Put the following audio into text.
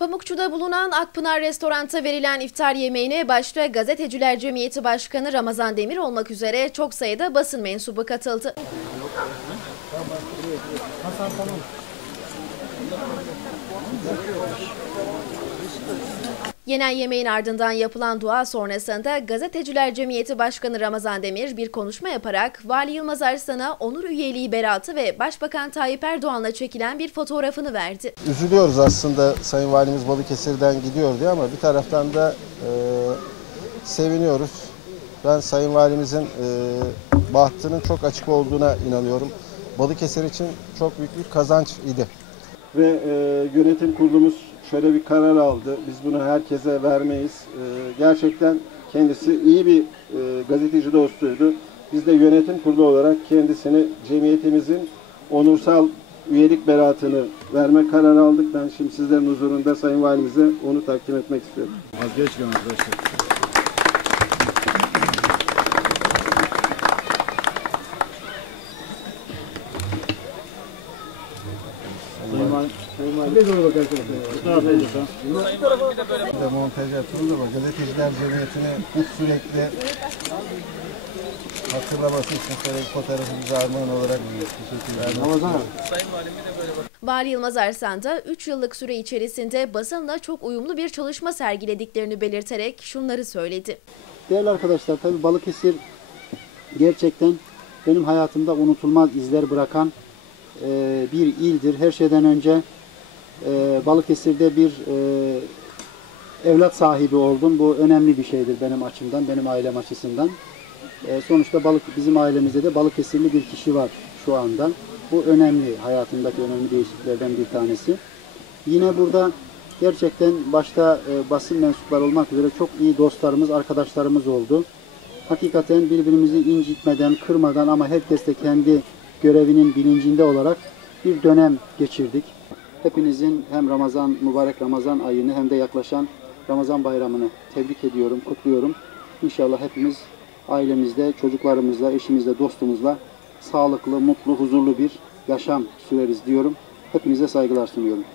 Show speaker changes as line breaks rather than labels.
Pamukçu'da bulunan Akpınar Restorant'a verilen iftar yemeğine başta Gazeteciler Cemiyeti Başkanı Ramazan Demir olmak üzere çok sayıda basın mensubu katıldı. Yenen yemeğin ardından yapılan dua sonrasında Gazeteciler Cemiyeti Başkanı Ramazan Demir bir konuşma yaparak Vali Yılmaz Arslan'a onur üyeliği beratı ve Başbakan Tayyip Erdoğan'la çekilen bir fotoğrafını verdi.
Üzülüyoruz aslında Sayın Valimiz Balıkesir'den gidiyor diye ama bir taraftan da e, seviniyoruz. Ben Sayın Valimizin e, bahtının çok açık olduğuna inanıyorum. Balıkesir için çok büyük bir kazanç idi. Ve e, yönetim kurulumuz şöyle bir karar aldı. Biz bunu herkese vermeyiz. E, gerçekten kendisi iyi bir e, gazeteci dostuydu. Biz de yönetim kurulu olarak kendisini cemiyetimizin onursal üyelik beratını verme kararı aldık. Ben şimdi sizlerin huzurunda Sayın Valimize onu takdim etmek istiyorum.
Vazgeçmiyor arkadaşlar. Lütfen.
Ve montaj yapıyoruz ama gazeteciler cemiyetini sürekli hatırlaması için şöyle fotoğrafımızı armağan olarak.
Ramazan.
Vali Yılmaz Arslan da 3 yıllık süre içerisinde basınla çok uyumlu bir çalışma sergilediklerini belirterek şunları söyledi.
Değerli arkadaşlar tabi Balıkesir gerçekten benim hayatımda unutulmaz izler bırakan bir ildir. Her şeyden önce e, Balıkesir'de bir e, evlat sahibi oldum. Bu önemli bir şeydir benim açımdan, benim ailem açısından. E, sonuçta balık bizim ailemizde de Balıkesirli bir kişi var şu anda. Bu önemli, hayatımdaki önemli değişikliklerden bir tanesi. Yine burada gerçekten başta e, basın mensupları olmak üzere çok iyi dostlarımız, arkadaşlarımız oldu. Hakikaten birbirimizi incitmeden, kırmadan ama herkes de kendi görevinin bilincinde olarak bir dönem geçirdik. Hepinizin hem Ramazan, mübarek Ramazan ayını hem de yaklaşan Ramazan bayramını tebrik ediyorum, kutluyorum. İnşallah hepimiz ailemizde, çocuklarımızla, eşimizle, dostumuzla sağlıklı, mutlu, huzurlu bir yaşam süreriz diyorum. Hepinize saygılar sunuyorum.